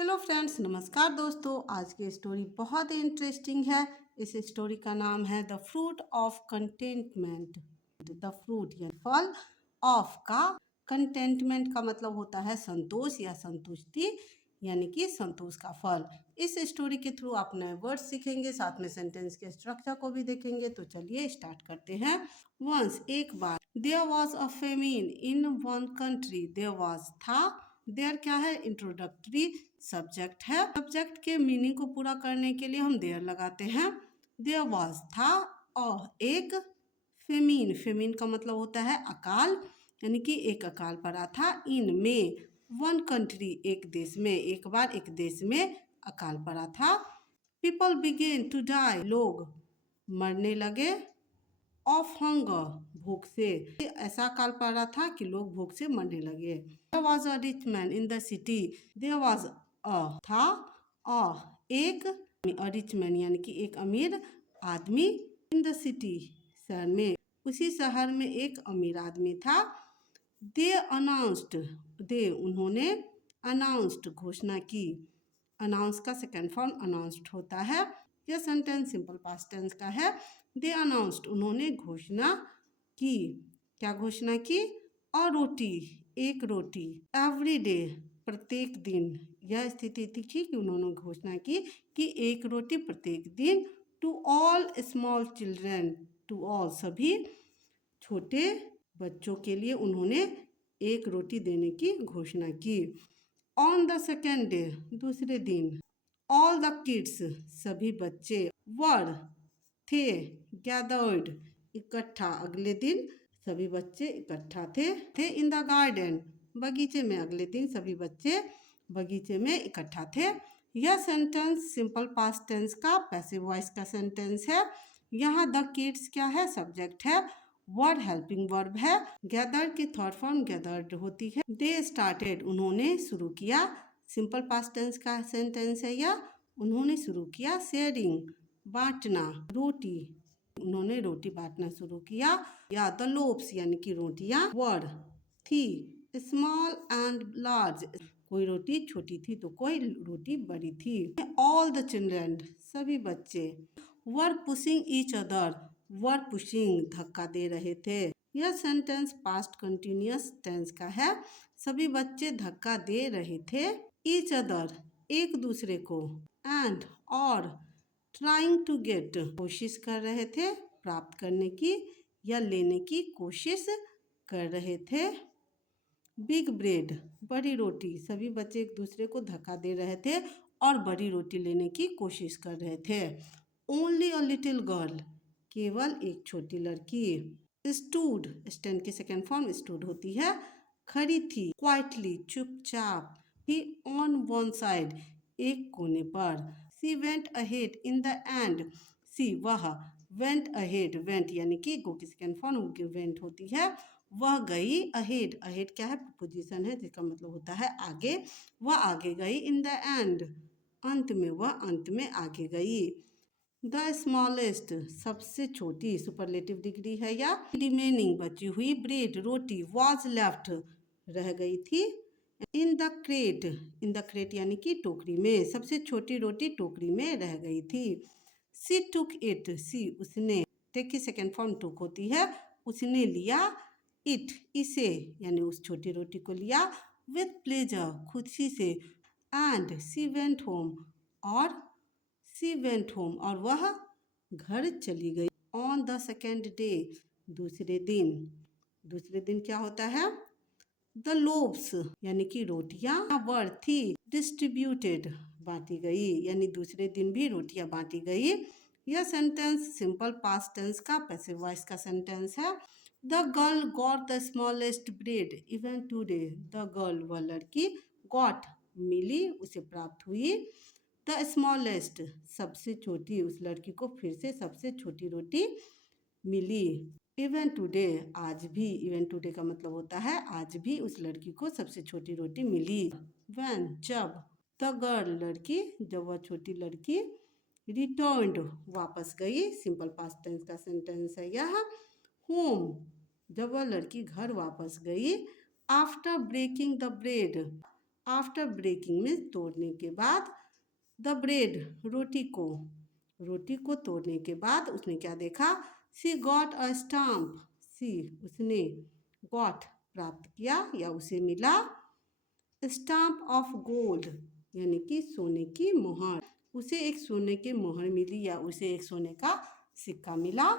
Hello friends, नमस्कार दोस्तों। आज की स्टोरी बहुत ही इंटरेस्टिंग है। इस स्टोरी का नाम है the fruit of contentment. The fruit यानी फल, ऑफ का कंटेंटमेंट का मतलब होता है संतोष या संतुष्टि, यानी कि संतोष का फल। इस स्टोरी के थ्रू आप नए वर्ड्स सीखेंगे, साथ में सेंटेंस के स्ट्रक्चर को भी देखेंगे। तो चलिए स्टार्ट करते हैं। वंस एक बार, there was a famine in one country. There was था, देयर क्या है, इंट्रोडक्टरी सब्जेक्ट है। सब्जेक्ट के मीनिंग को पूरा करने के लिए हम देयर लगाते हैं। देयर वॉज था और एक फेमीन, फेमीन का मतलब होता है अकाल, यानी कि एक अकाल पड़ा था। इन में, वन कंट्री एक देश में, एक बार एक देश में अकाल पड़ा था। पीपल बिगेन टू डाई, लोग मरने लगे। ऑफ हंगर, भूख से। ऐसा अकाल पड़ा था कि लोग भूख से मरने लगे। There was a rich man in the city. There was a था एक रिच मैन यानी कि एक अमीर आदमी। इन द सिटी, शहर में, उसी शहर में एक अमीर आदमी था। दे अनाउंस्ड, दे उन्होंने, अनाउंस्ड घोषणा की। अनाउंस का सेकेंड फॉर्म अनाउंस्ड होता है। यह सेंटेंस सिंपल पास्ट टेंस का है। दे अनाउंस्ड, उन्होंने घोषणा की। क्या घोषणा की? अ रोटी, एक रोटी। एवरी डे, प्रत्येक दिन। यह स्थिति थी कि उन्होंने घोषणा की कि एक रोटी प्रत्येक दिन। To all small children, to all सभी छोटे बच्चों के लिए उन्होंने एक रोटी देने की घोषणा की। ऑन द सेकेंड डे, दूसरे दिन। ऑल द किड्स, सभी बच्चे। वर, थे। गैदर्ड, इकट्ठा, अगले दिन सभी बच्चे इकट्ठा थे। इन द गार्डन, बगीचे में, अगले दिन सभी बच्चे बगीचे में इकट्ठा थे। यह सेंटेंस सिंपल पास्ट टेंस का पैसिव वॉइस का सेंटेंस है। यहाँ द किड्स क्या है, सब्जेक्ट है। वर्ड हेल्पिंग वर्ब है। गैदर की थर्ड फॉर्म गैदर्ड होती है। दे स्टार्टेड, उन्होंने शुरू किया। सिंपल पास्ट टेंस का सेंटेंस है यह। उन्होंने शुरू किया। शेयरिंग, बांटना, रोटी, उन्होंने रोटी बांटना शुरू किया। या द लोव्स यानी कि रोटियां। वर थी, स्मॉल एंड लार्ज, कोई रोटी छोटी थी तो कोई रोटी बड़ी थी। ऑल द चिल्ड्रन, सभी बच्चे। Were pushing each other, were pushing धक्का दे रहे थे। यह सेंटेंस पास्ट कंटिन्यूअस टेंस का है। सभी बच्चे धक्का दे रहे थे। ईच अदर, एक दूसरे को। एंड, और। ट्राइंग टू गेट, कोशिश कर रहे थे, प्राप्त करने की या लेने की कोशिश कर रहे थे। बिग ब्रेड, बड़ी रोटी, सभी बच्चे एक दूसरे को धक्का दे रहे थे और बड़ी रोटी लेने की कोशिश कर रहे थे। ओनली अ लिटिल गर्ल, केवल एक छोटी लड़की। स्टूड, स्टैंड की सेकेंड फॉर्म स्टूड होती है। खड़ी थी। क्वाइटली, चुपचाप। ही ऑन वन साइड, एक कोने पर। She went ahead in the end, she वह। वेंट अहेड, वेंट यानी कि गो की सेकेंड फॉर्म वेंट होती है। वह गई। अहेड, अहेड क्या है, पोजीशन है जिसका मतलब होता है आगे। वह आगे गई। इन द एंड, अंत में, वह अंत में आगे गई। द स्मॉलेस्ट, सबसे छोटी, सुपरलेटिव डिग्री है या। रिमेनिंग, बची हुई। Bread, roti. वॉज लेफ्ट, रह गई थी। In the crate, in the crate यानी कि टोकरी में, सबसे छोटी रोटी टोकरी में रह गई थी। सी टुक इट, सी उसने, टेक की सेकेंड फॉर्म टुक होती है। उसने लिया। इट, इसे, यानी उस छोटी रोटी को लिया। विथ प्लेजर, खुशी से। एंड सी वेंट होम, और सी वेंट होम, और वह घर चली गई। ऑन द सेकेंड डे, दूसरे दिन। दूसरे दिन क्या होता है? द लोव्स यानी कि रोटियां वर थी डिस्ट्रीब्यूटेड, बांटी गई, यानी दूसरे दिन भी रोटियां बांटी गई। यह सेंटेंस सिंपल पास्ट टेंस का पैसिव वॉइस का सेंटेंस है। The girl got the smallest bread even today. The girl, वह लड़की। गॉट, मिली, उसे प्राप्त हुई। द स्मॉलेस्ट, सबसे छोटी, उस लड़की को फिर से सबसे छोटी रोटी मिली। इवन टुडे, आज भी। इवन टुडे का मतलब होता है आज भी उस लड़की को सबसे छोटी रोटी मिली। व्हेन, जब। द गर्ल, लड़की, जब वह छोटी लड़की। रिटर्न्ड, वापस गई, सिंपल पास्ट टेंस का सेंटेंस है यह। होम, जब वह लड़की घर वापस गई। After breaking the bread, after breaking में तोड़ने के बाद, द ब्रेड रोटी को तोड़ने के बाद उसने क्या देखा, सी गॉट अ स्टाम्प, सी उसने, गॉट प्राप्त किया या उसे मिला, स्टाम्प ऑफ गोल्ड यानी कि सोने की मोहर, उसे एक सोने की मोहर मिली या उसे एक सोने का सिक्का मिला।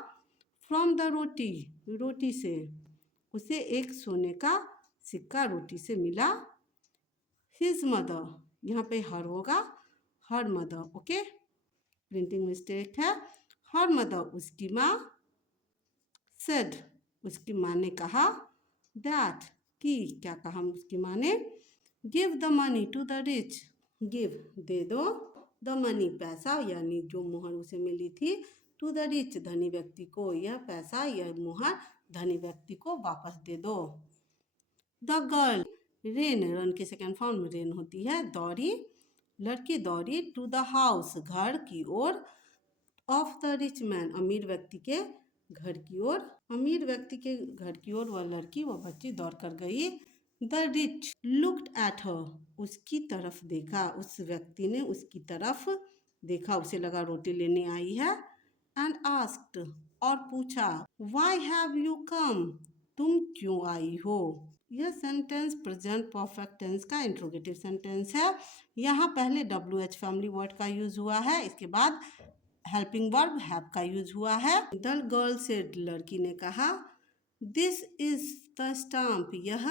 फ्रॉम द रोटी से, उसे एक सोने का सिक्का रोटी से मिला। हिज मदर, यहाँ पे हर होगा, her mother, okay, printing mistake है। हर मदर उसकी माँ, सेड उसकी माँ ने कहा, दैट कि क्या कहा उसकी माँ ने, give the money to the rich, give दे दो, द मनी पैसा यानी जो मोहर उसे मिली थी, टू द रिच धनी व्यक्ति को, यह पैसा यह मोहर धनी व्यक्ति को वापस दे दो। द गर्ल, रन की सेकेंड फॉर्म रेन होती है, दौड़ी, लड़की दौड़ी, टू द हाउस घर की ओर, ऑफ द रिच मैन अमीर व्यक्ति के घर की ओर, अमीर व्यक्ति के घर की ओर वह लड़की वह बच्ची दौड़ कर गई। The rich looked at her, उसकी तरफ देखा, उस व्यक्ति ने उसकी तरफ देखा, उसे लगा रोटी लेने आई है। एंड आस्क्ड और पूछा, व्हाई हैव यू कम, तुम क्यों आई हो। यह सेंटेंस प्रेजेंट परफेक्ट टेंस का इंट्रोगेटिव सेंटेंस है। यहाँ पहले WH फैमिली वर्ड का यूज हुआ है, इसके बाद हेल्पिंग वर्ब हैव का यूज हुआ है। द गर्ल सेड लड़की ने कहा, दिस इज द स्टाम्प, यह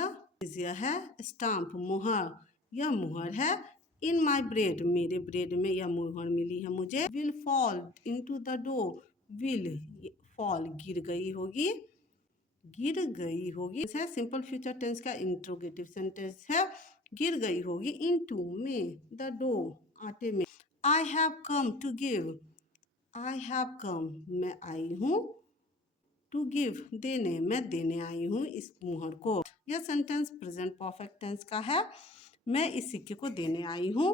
है स्टाम्प मोहर, यह मोहर है। इन माई ब्रेड, मेरे ब्रेड में यह मोहर मिली है मुझे। Will fall into the dough, will fall गिर गई होगी, गिर गई होगी है सिंपल फ्यूचर टेंस का इंट्रोगेटिव सेंटेंस है। गिर गई होगी इनटू में, द डो आटे में। I have come to give, I have come मैं आई हूँ, टू गिव देने मैं देने आई हूँ इस मोहर को। यह सेंटेंस प्रेजेंट परफेक्ट टेंस का है। मैं इस सिक्के को देने आई हूँ।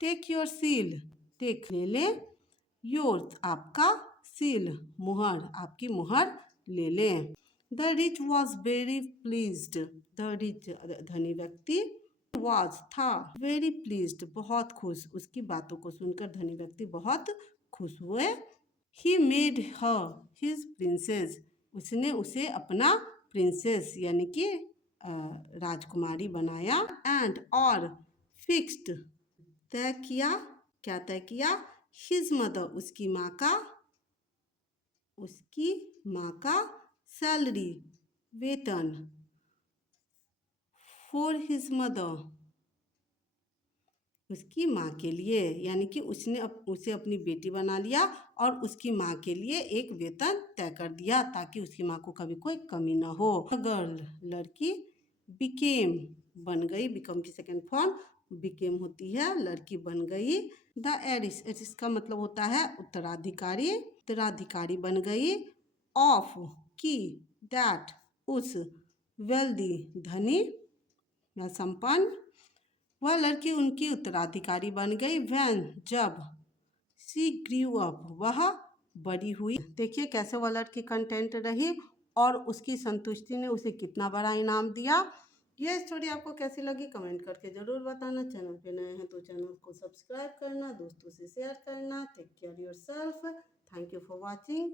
टेक योर सील, टेक ले ले, योर आपका, सील मोहर आपकी मोहर ले ले। The rich was very pleased, the rich धनी व्यक्ति, वॉज था, वेरी प्लीज्ड बहुत खुश, उसकी बातों को सुनकर धनी व्यक्ति बहुत खुश हुए। He made her his princess, उसने उसे अपना प्रिंसेस यानी कि राजकुमारी बनाया। एंड और फिक्स्ड तय किया, क्या तय किया, हिज मदर उसकी माँ का, उसकी माँ का सैलरी वेतन, फॉर हिज मदर उसकी माँ के लिए, यानी कि उसने उसे अपनी बेटी बना लिया और उसकी माँ के लिए एक वेतन तय कर दिया ताकि उसकी माँ को कभी कोई कमी ना हो। गर्ल लड़की, बिकेम बन गई, बिकम की सेकेंड फॉर्म बिकेम होती है, लड़की बन गई। द एरिस, एरिस का मतलब होता है उत्तराधिकारी, उत्तराधिकारी बन गई। ऑफ की, दैट उस, वेल्दी धनी या संपन्न, वह लड़की उनकी उत्तराधिकारी बन गई। वैन जब, सी ग्रीव अप वह बड़ी हुई। देखिए कैसे वह लड़की कंटेंट रही और उसकी संतुष्टि ने उसे कितना बड़ा इनाम दिया। यह स्टोरी आपको कैसी लगी कमेंट करके ज़रूर बताना। चैनल पे नए हैं तो चैनल को सब्सक्राइब करना, दोस्तों से शेयर करना। Take care yourself, thank you for watching.